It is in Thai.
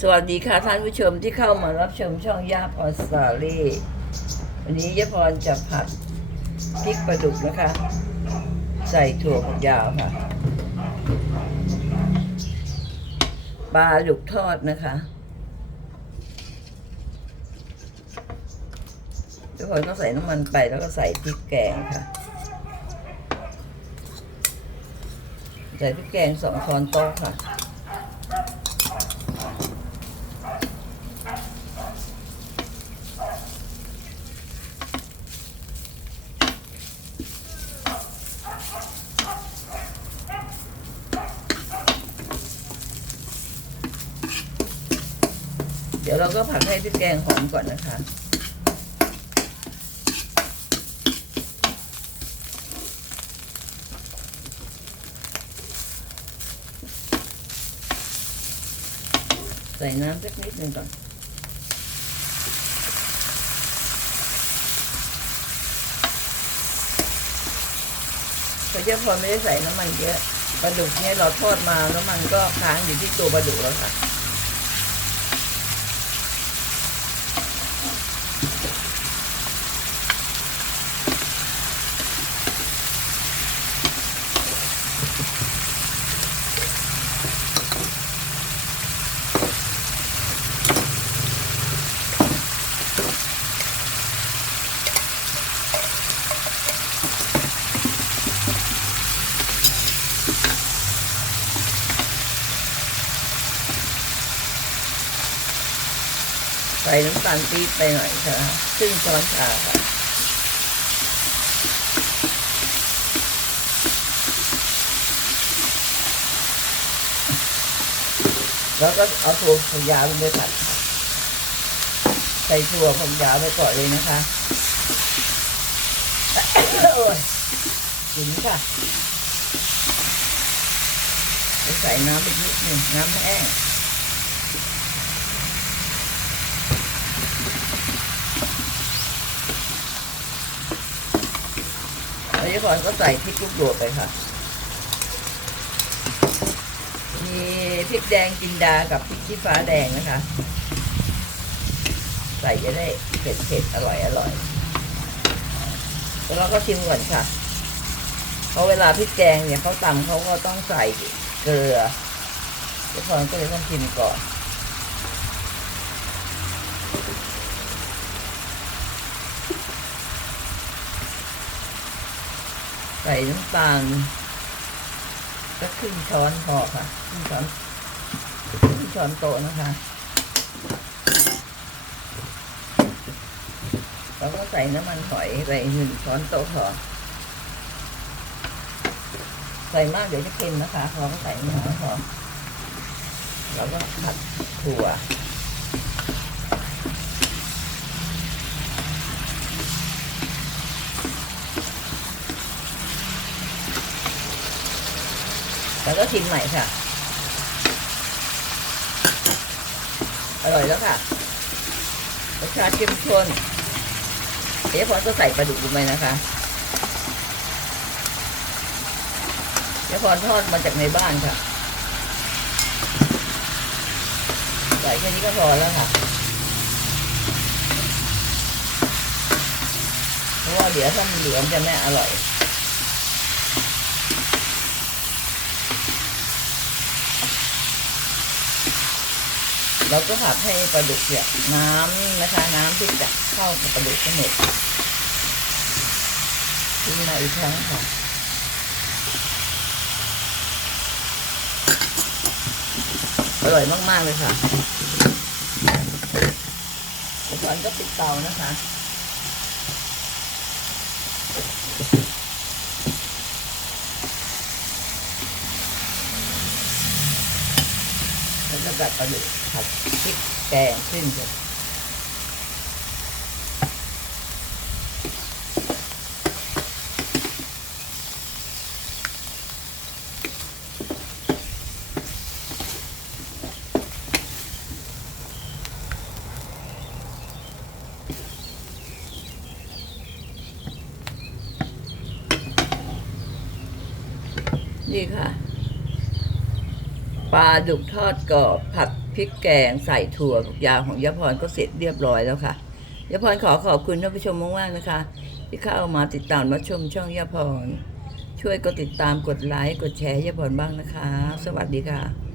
สวัสดีค่ะท่านผู้ชมที่เข้ามารับชมช่องย่าพรสตอรี่วันนี้ย่าพรจะผัดพริกปลาดุกนะคะ ใส่ถั่วฝักยาวค่ะปลาดุกทอดนะคะทุกคนก็ใส่น้ำมันไปแล้วก็ใส่พริกแกงค่ะ ใส่พริกแกงสองช้อนโต๊ะค่ะ ดี๋ยวเราก็ผัดให้พริกแกงหอมก่อนนะคะ ใส่น้ำสักนิดหนึ่งก่อนเพราะเจ้าพรไม่ได้ใส่น้ำมันเยอะปลาดุกเนี่ยเราทอดมาน้ำมันก็ค้างอยู่ที่ตัวปลาดุกแล้วค่ะ ใส่น้ำตาลปี๊บไปหน่อยค่ะครึ่งช้อนชาค่ะแล้วก็เอาถั่วฝักยาวลงไปผัดค่ใส่ถั่วฝักยาวไปก่อนเลยนะคะโอ้ยถึงค่ะใส่น้ำอีกนิดหนึ่งน้ำแห้ง แล้วยายพรก็ใส่พริกลูกโดดไปค่ะ มีพริกแดงจินดากับพริกชี้ฟ้าแดงนะคะ ใส่จะได้เผ็ดเผ็ดอร่อยอร่อยแล้วเราก็ชิมก่อนค่ะ เพราะเวลาพริกแกงเนี่ยเขาตำเขาก็ต้องใส่เกลือยายพรก็เลยต้องชิมก่อน ส่น้ำตาลสักครึ่งช้อนพอค่ะครึ่งช้อนครึ่งช้อนโตะนะคะ แล้วก็ใส่น้ำมันหอยไปหนึ่งช้อนโต๊ะพอใส่มากเดี๋ยวจะเค็มนะคะพอก็ใส่น้อยพอแล้วก็ผัดถั่ว แล้วก็ชิมใหม่ค่ะ อร่อยแล้วค่ะรสชาติเข้มข้นเดี๋ยวพอก็ใส่ปลาดุกลงไปนะคะเดี๋ยวพรทอดมาจากในบ้านค่ะ ใส่แค่นี้ก็พอแล้วค่ะเพราะว่าเดี๋ยวถ้ามันเหลือจะไม่อร่อย เราก็ผัดให้ปลาดุกเนี่ยน้ำนะคะ น้ำที่จะเข้ากับปลาดุกทั้งหมดทิ้งมาอีกครั้งค่ะอร่อยมาก ๆ เลยค่ะทุกรณ์ก็ปิดเตานะคะ แล้วก็กัดปลาดุกผัดพริกแกงขึ้นค่ะนี่ค่ะ ปลาดุกทอดกรอบผัดพริกแกงใส่ถั่วฝักยาวของยะพรก็เสร็จเรียบร้อยแล้วค่ะยะพรขอขอบคุณท่านผู้ชมมากๆนะคะ ที่เข้ามาติดตามมาชมช่องยะพรช่วยกดติดตามกดไลค์กดแชร์ยะพรบ้างนะคะ สวัสดีค่ะ